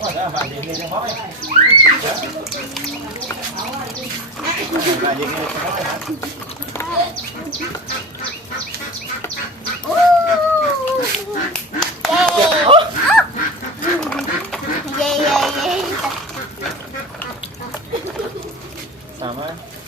Wah, dah balik ni jangan main. Balik ni jangan main. Yeay. Sama.